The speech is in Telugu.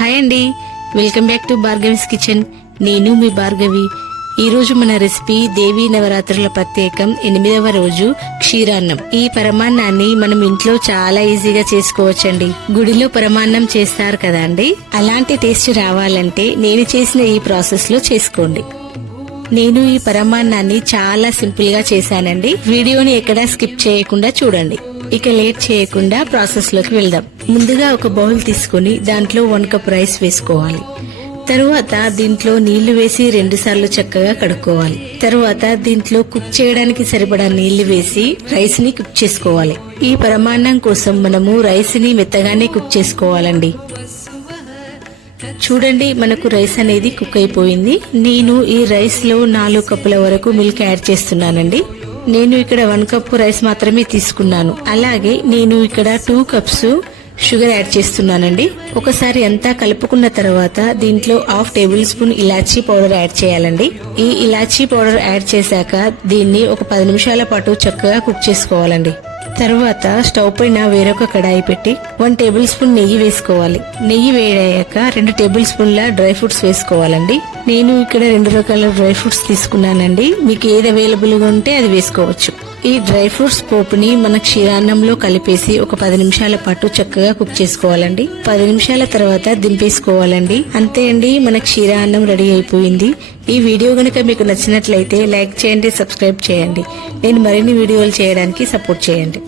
హాయ్ అండి, వెల్కమ్ బ్యాక్ టు భార్గవిస్ కిచెన్. నేను మీ భార్గవి. ఈ రోజు మన రెసిపీ దేవీ నవరాత్రుల ప్రత్యేకం 8వ రోజు క్షీరాన్నం. ఈ పరమాన్నాన్ని మనం ఇంట్లో చాలా ఈజీగా చేసుకోవచ్చండి. గుడిలో పరమాన్నం చేస్తారు కదా అండి, అలాంటి టేస్ట్ రావాలంటే నేను చేసిన ఈ ప్రాసెస్ లో చేసుకోండి. నేను ఈ పరమాన్నాన్ని చాలా సింపుల్ గా చేశానండి. వీడియోని ఎక్కడా స్కిప్ చేయకుండా చూడండి. ఇక లేట్ చేయకుండా ప్రాసెస్ లోకి వెళ్దాం. ముందుగా ఒక బౌల్ తీసుకుని దాంట్లో 1 కప్ రైస్ వేసుకోవాలి. తరువాత దీంట్లో నీళ్లు వేసి 2 సార్లు చక్కగా కడుక్కోవాలి. తరువాత దీంట్లో కుక్ చేయడానికి సరిపడా నీళ్లు వేసి రైస్ ని కుక్ చేసుకోవాలి. ఈ పరమాన్నం కోసం మనము రైస్ ని మెత్తగానే కుక్ చేసుకోవాలండి. చూడండి, మనకు రైస్ అనేది కుక్ అయిపోయింది. నేను ఈ రైస్ లో 4 కప్పుల వరకు మిల్క్ యాడ్ చేస్తున్నానండి. నేను ఇక్కడ 1 కప్పు రైస్ మాత్రమే తీసుకున్నాను. అలాగే నేను ఇక్కడ 2 కప్స్ షుగర్ యాడ్ చేస్తున్నానండి. ఒకసారి అంతా కలుపుకున్న తర్వాత దీంట్లో 1/2 టేబుల్ స్పూన్ ఇలాచీ పౌడర్ యాడ్ చేయాలండి. ఈ ఇలాచీ పౌడర్ యాడ్ చేశాక దీన్ని ఒక 10 నిమిషాల పాటు చక్కగా కుక్ చేసుకోవాలండి. తర్వాత స్టవ్ పైన వేరొక కడాయి పెట్టి 1 టేబుల్ స్పూన్ నెయ్యి వేసుకోవాలి. నెయ్యి వేడయ్యాక 2 టేబుల్ స్పూన్ల డ్రై ఫ్రూట్స్ వేసుకోవాలండి. నేను ఇక్కడ 2 రకాల డ్రై ఫ్రూట్స్ తీసుకున్నానండి. మీకు ఏది అవైలబుల్ గా ఉంటే అది వేసుకోవచ్చు. ఈ డ్రై ఫ్రూట్స్ పోపుని మన క్షీరాన్నంలో కలిపేసి ఒక 10 నిమిషాల పాటు చక్కగా కుక్ చేసుకోవాలండి. 10 నిమిషాల తర్వాత దింపేసుకోవాలండి. అంతే అండి, మన క్షీరాన్నం రెడీ అయిపోయింది. ఈ వీడియో గనుక మీకు నచ్చినట్లయితే లైక్ చేయండి, సబ్స్క్రైబ్ చేయండి. నేను మరిన్ని వీడియోలు చేయడానికి సపోర్ట్ చేయండి.